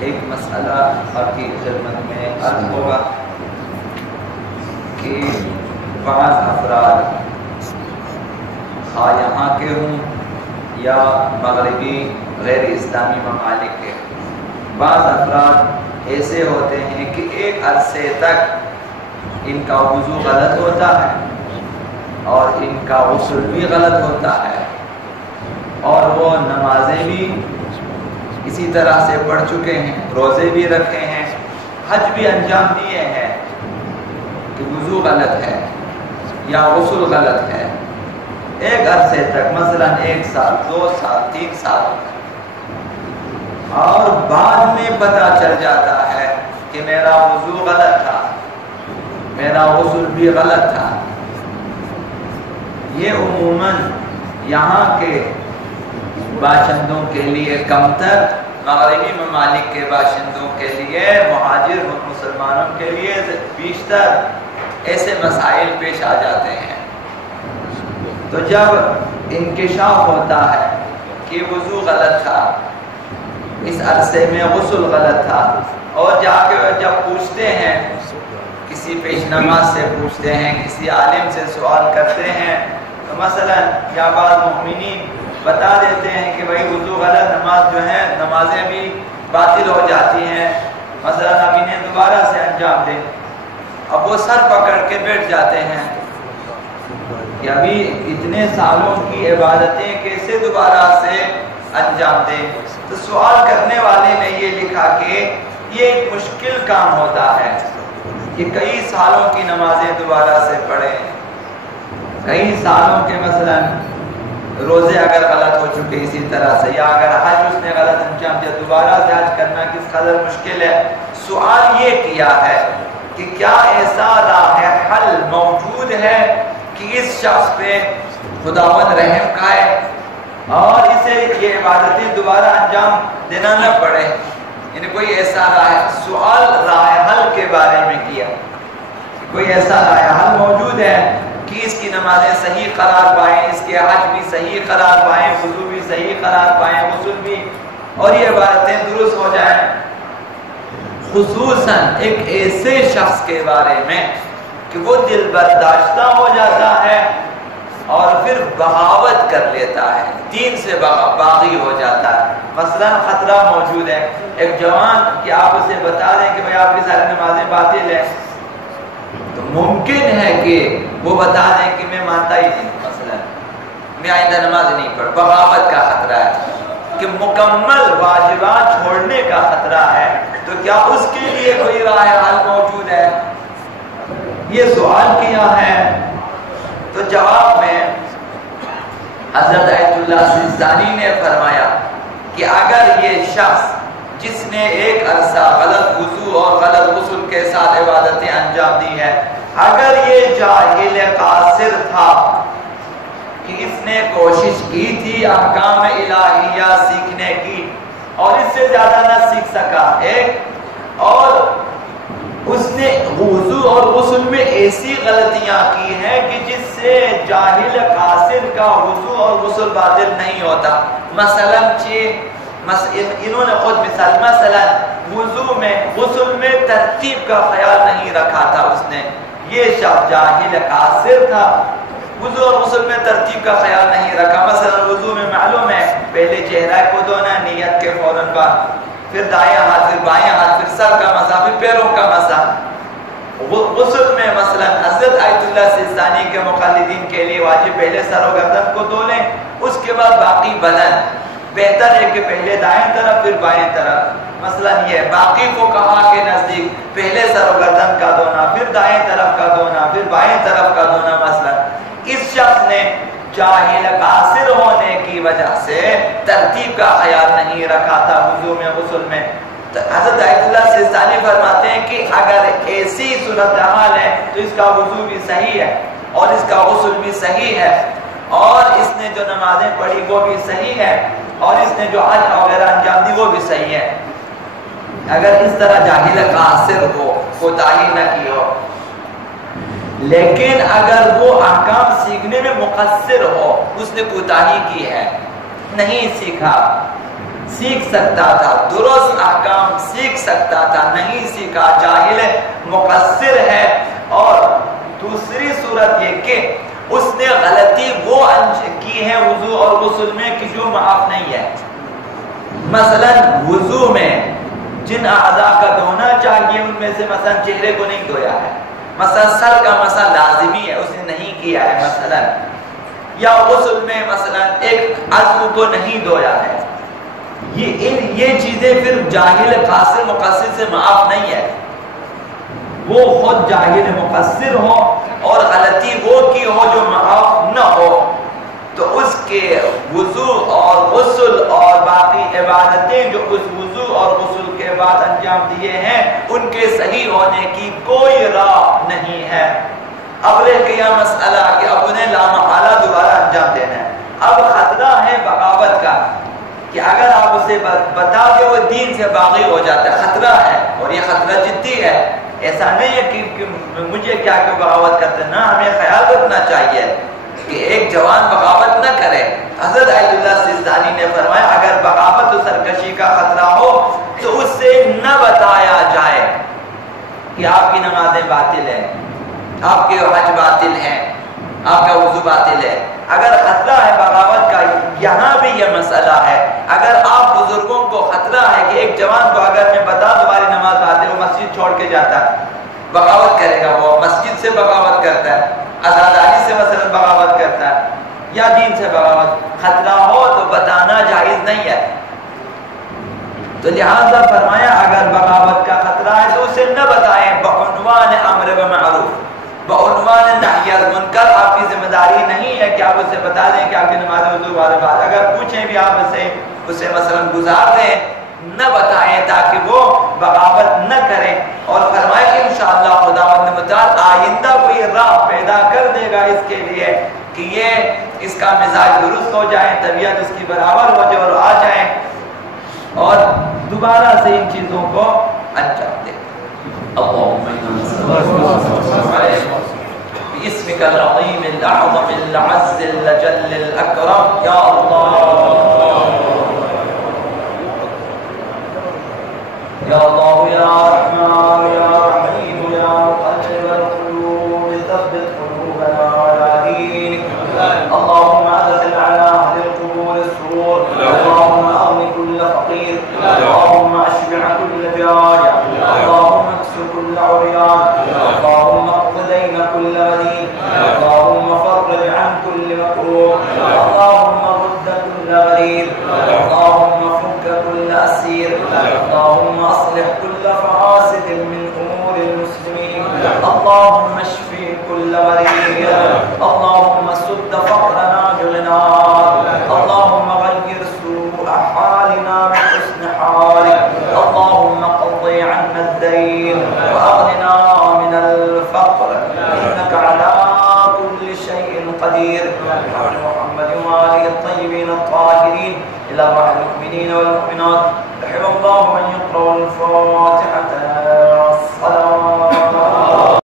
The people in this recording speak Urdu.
ایک مسئلہ آپ کی خدمت میں عرض ہوگا کہ بعض افراد یہاں کے ہوں یا مغربی غیر اسلامی ممالک کے، بعض افراد ایسے ہوتے ہیں کہ ایک عرصے تک ان کا وضو غلط ہوتا ہے اور ان کا غسل بھی غلط ہوتا ہے، اور وہ نمازیں بھی اسی طرح سے پڑھ چکے ہیں، روزے بھی رکھے ہیں، حج بھی انجام دیے ہیں، کہ وضو غلط ہے یا غسل غلط ہے ایک عرصے تک، مثلا 1 سال 2 سال 3 سال، اور بعد میں پتہ چل جاتا ہے کہ میرا وضو غلط تھا، میرا غسل بھی غلط تھا۔ یہ عموماً یہاں کے باشندوں کے لیے کمتر، مغربی ممالک کے باشندوں کے لیے، مہاجر مسلمانوں کے لیے بیشتر ایسے مسائل پیش آ جاتے ہیں۔ تو جب انکشاف ہوتا ہے کہ وضو غلط تھا، اس عرصے میں غسل غلط تھا، اور جا کے جب پوچھتے ہیں، کسی پیش نماز سے پوچھتے ہیں، کسی عالم سے سوال کرتے ہیں، تو مثلا یا بعض مومنین بتا دیتے ہیں کہ بھائی وضو غلط، نماز جو ہے نمازیں بھی باطل ہو جاتی ہیں، مثلا اب انہیں دوبارہ سے انجام دیں۔ اب وہ سر پکڑ کے بیٹھ جاتے ہیں کہ ابھی اتنے سالوں کی عبادتیں کیسے دوبارہ سے انجام دیں۔ تو سوال کرنے والے نے یہ لکھا کہ یہ ایک مشکل کام ہوتا ہے کہ کئی سالوں کی نمازیں دوبارہ سے پڑھیں، کئی سالوں کے مثلا روزے اگر غلط ہو چکے اسی طرح سے، یا اگر حج اس نے غلط انجام دیا، دوبارہ سے حج کرنا کس قدر مشکل ہے۔ سوال یہ کیا ہے کہ کیا ایسا راہ حل موجود ہے کہ اس شخص پہ خداوند رحم کھائے اور اسے یہ عبادتیں دوبارہ انجام دینا نہ پڑے؟ یعنی کوئی ایسا سوال راہ حل کے بارے میں کیا، کوئی ایسا راہ حل موجود ہے کہ اس کی نمازیں صحیح قرار پائیں، اس کے حج بھی صحیح قرار پائیں، وضو بھی صحیح قرار پائیں، غسل بھی، اور یہ عبادتیں درست ہو جائیں۔ خصوصاً ایک ایسے شخص کے بارے میں کہ وہ دل برداشتہ ہو جاتا ہے اور پھر بغاوت کر لیتا ہے، دین سے باغی ہو جاتا ہے۔ مثلا خطرہ موجود ہے، ایک جوان کہ آپ اسے بتا دیں کہ بھائی آپ کی ساری نمازیں باطل ہیں، تو ممکن ہے کہ وہ بتا دیں کہ میں مانتا ہی نہیں، مثلا میں آئندہ نماز نہیں پڑھ، بغاوت کا خطرہ ہے کہ مکمل واجبات چھوڑنے کا خطرہ ہے۔ تو کیا اس کے لیے کوئی راہ حل موجود ہے؟ یہ سوال کیا ہے۔ تو جواب میں حضرت آیت اللہ سیستانی نے فرمایا کہ اگر یہ شخص جس نے ایک عرصہ غلط وضو اور غلط غسل کے ساتھ عبادتیں انجام دی ہے، اگر یہ جاہل قاصر تھا کہ اس نے کوشش کی تھی احکام الہیہ سیکھنے کی اور اس سے زیادہ نہ سیکھ سکا، ایک اور اس نے وضو اور غسل میں ایسی غلطیاں کی ہیں کہ جس سے جاہل قاصر کا وضو اور غسل باطل نہیں ہوتا۔ مثلا انہوں نے خود مثلا وضو میں غسل میں ترتیب کا خیال نہیں رکھا تھا، اس نے، یہ شخص جاہل قاصر تھا، وضو اور غسل میں ترتیب کا خیال نہیں رکھا۔ مثلا وضو میں معلوم ہے پہلے چہرہ کو دھونا نیت کے فوراً بعد، پھر دائیں ہاتھ، پھر بائیں ہاتھ، پھر سر کا مسح، پھر پیروں کا مسح۔ غسل میں مثلا حضرت آیت اللہ سیستانی کے مقلدین کے لیے واجب پہلے سر و گردن کو دھو لیں، اس کے بعد باقی بدن، بہتر ہے کہ پہلے دائیں طرف پھر بائیں طرف، مثلا یہ باقی فقہا کے نزدیک پہلے سر و گردن کا دھونا، پھر دائیں طرف کا دھونا، پھر بائیں طرف کا دھونا۔ مثلا اس شخص نے جاہل قاصر ہونے کی وجہ سے ترتیب کا خیال نہیں رکھا تھا وضو میں غسل میں۔ تو حضرت آیت اللہ سیستانی فرماتے ہیں کہ اگر ایسی صورتحال ہے تو اس کا وضو بھی صحیح ہے اور اس کا غسل بھی صحیح ہے، اور اس نے جو نمازیں پڑھی وہ بھی صحیح ہے، اور اس نے جو حج وغیرہ انجام دی وہ بھی صحیح ہے، اگر اس طرح جاہل قاصر ہو، کوتاہی نہ کی ہو۔ لیکن اگر وہ احکام سیکھنے میں مقصر ہو، اس نے کوتاہی کی ہے، نہیں سیکھا، سیکھ سکتا تھا، درست احکام سکتا تھا، نہیں سیکھا، جاہل ہے، مقصر ہے. اور دوسری صورت یہ کہ اس نے غلطی وہ کی ہے وضو اور غسل میں کہ جو معاف نہیں ہے. مثلا وضو میں جن اعضاء کا دھونا چاہیے ان میں سے مثلا چہرے کو نہیں دھویا ہے، مثلا سر کا مسا لازمی ہے اس نے نہیں کیا ہے مثلا، یا غسل میں مثلا ایک عضو کو نہیں دھویا ہے. یہ چیزیں پھر جاہل قاصر مقصر سے معاف نہیں ہے. وہ خود جاہل مقصر ہو اور غلطی وہ کی ہو جو معاف نہ ہو، تو اس کے وضو اور غسل اور باقی عبادتیں جو اس وضو اور غسل کے بعد انجام دیے ہیں ان کے صحیح ہونے کی کوئی راہ نہیں ہے. اب رہ گیا مسئلہ کہ اب انہیں لامحالہ دوبارہ انجام دینا ہے. اب خطرہ ہے بغاوت کا کہ اگر آپ اسے بتا دیں وہ دین سے باغی ہو جاتا ہے. خطرہ ہے اور یہ خطرہ جدی ہے. ایسا نہیں ہے کہ مجھے کیا کہ بغاوت کرتے، نہ ہمیں خیال رکھنا چاہیے کہ ایک جوان بغاوت نہ کرے. حضرت آیت اللہ سیستانی نے فرمایا اگر بغاوت و سرکشی کا خطرہ ہو تو اس سے نہ بتایا جائے کہ آپ کی نمازیں باطل ہیں، آپ کے حج باطل ہیں، آپ کا وضو باطل ہے. اگر خطرہ ہے بغاوت کا، یہاں بھی یہ مسئلہ ہے. اگر آپ بزرگوں کو خطرہ ہے کہ ایک جوان کو اگر میں بتا تمہاری نماز باطل، وہ مسجد چھوڑ کے جاتا ہے، بغاوت کرے گا، وہ مسجد سے بغاوت کرتا ہے، عزاداری سے مثلا بغاوت کرتا ہے یا دین سے بغاوت. خطرہ ہو تو بتانا جائز نہیں ہے. تو لہذا فرمایا اگر بغاوت کا خطرہ ہے تو اسے نہ بتائیں بعنوان امر بالمعروف، بعنوان نہی عن المنکر. آپ کی ذمہ داری نہیں ہے کہ آپ اسے بتا دیں کہ آپ کی نماز وضو والے بات. اگر پوچھیں بھی آپ اسے مثلا گزار دیں، نہ بتائیں تاکہ وہ بغاوت نہ کریں. اور فرمایا کہ انشاءاللہ خداوند متعال آئندہ کوئی راہ پیدا کر دے گا اس کے لیے کہ یہ اس کا مزاج درست ہو جائے، طبیعت اس کی برابر ہو جائے اور آ جائیں اور دوبارہ سے ان چیزوں کو انجام دیں. اللهم باسمك العظيم الأعظم الأعز الأجل الأكرم يا الله يا الله يا رحمن يا رحيم يا مقلب القلوب ثبت قلوبنا على دينك. اللهم أدخل على أهل القبور السرور، اللهم أغن كل فقير، اللهم أشبع كل جائع، اللهم اكسر كل عريان، اللهم اقض دين كل مدين، اللهم فرج عن كل مكروه، اللهم رد كل غريب، اللهم فك كل أسير، اللهم أصلح كل فاسد من أمور المسلمين، اللهم اشفي كل مريض، اللهم سد فقرنا بغنى، اللهم غير سوء حالنا بحسن حالك، اللهم قضي عنا الدين وأغننا من الفقر إنك على كل شيء قدير. محمد وآله الطيبين الطاهرين إلى روح المؤمنين والمؤمنات. رحم الله من يقرأ الفاتحة الصلاة